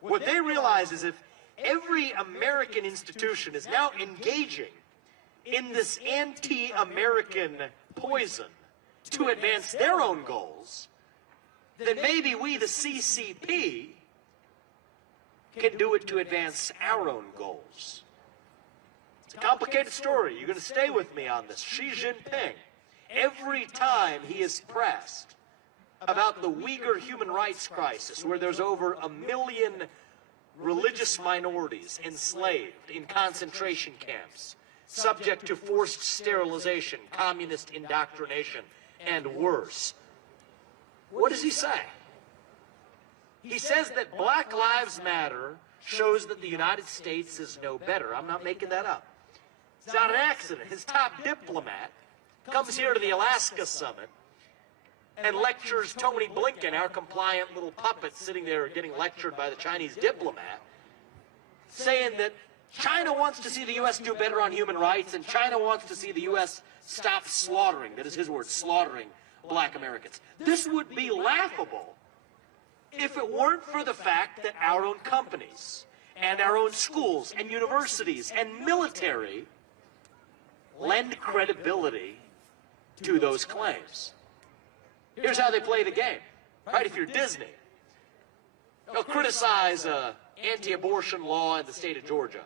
What they realize is if every American institution is now engaging in this anti-American poison to advance their own goals, then maybe we, the CCP, can do it to advance our own goals. It's a complicated story. You're going to stay with me on this. Xi Jinping, every time he is pressed about the Uyghur human rights crisis, where there's over 1 million religious minorities enslaved in concentration camps, subject to forced sterilization, communist indoctrination, and worse, what does he say? He says that Black Lives Matter shows that the United States is no better. I'm not making that up. It's not an accident. His top diplomat comes here to the Alaska summit and lectures Tony Blinken, our compliant little puppet sitting there getting lectured by the Chinese diplomat, saying that China wants to see the U.S. do better on human rights, and China wants to see the U.S. stop slaughtering, that is his word, slaughtering Black Americans. This would be laughable if it weren't for the fact that our own companies and our own schools and universities and military lend credibility to those claims. Here's how they play the game, right? If you're Disney, they'll criticize an anti-abortion law in the state of Georgia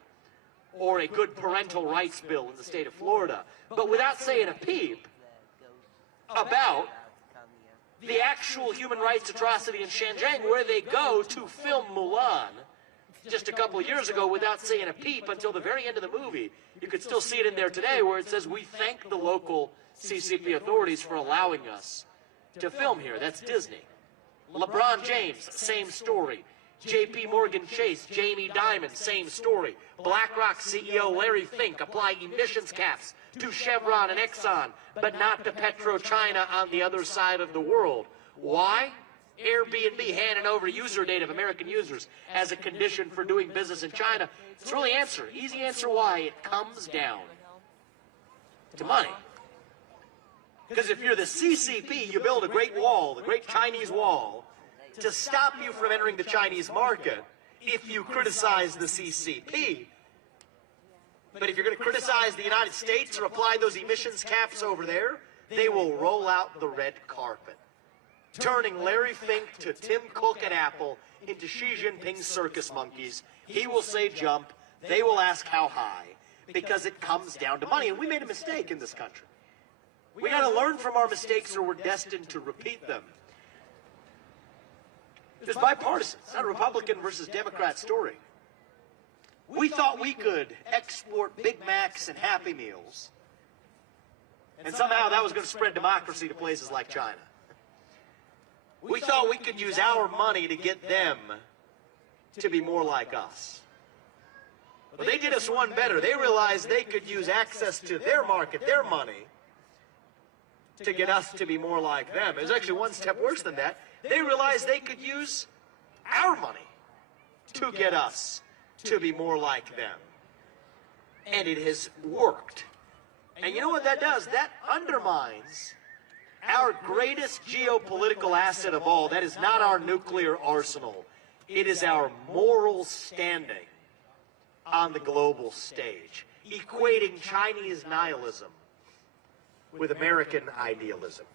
or a good parental rights bill in the state of Florida, but without saying a peep about the actual human rights atrocity in Xinjiang, where they go to film Mulan just a couple of years ago without saying a peep until the very end of the movie. You could still see it in there today where it says, "We thank the local CCP authorities for allowing us to film here." That's Disney. LeBron James, same story. JP Morgan Chase, Jamie Dimon, same story. BlackRock CEO Larry Fink apply emissions caps to Chevron and Exxon, but not to PetroChina on the other side of the world. Why? Airbnb handing over user data of American users as a condition for doing business in China. It's really easy answer why. It comes down to money. Because if you're the CCP, you build a great wall, the great Chinese wall, to stop you from entering the Chinese market if you criticize the CCP. But if you're going to criticize the United States or apply those emissions caps over there, they will roll out the red carpet, turning Larry Fink to Tim Cook and Apple into Xi Jinping's circus monkeys. He will say jump, they will ask how high, because it comes down to money. And we made a mistake in this country. We got to learn from our mistakes or we're destined to repeat them. It's bipartisan. It's not a Republican versus Democrat story. We thought we could export Big Macs and Happy Meals, and somehow that was going to spread democracy to places like China. We thought we could use our money to get them to be more like us. But they did us one better. They realized they could use access to their market, their money, to get us to be more like them. It was actually one step worse than that. They realized they could use our money to get us to be more like them. And it has worked. And you know what that does? That undermines our greatest geopolitical asset of all. That is not our nuclear arsenal. It is our moral standing on the global stage, equating Chinese nihilism with American idealism.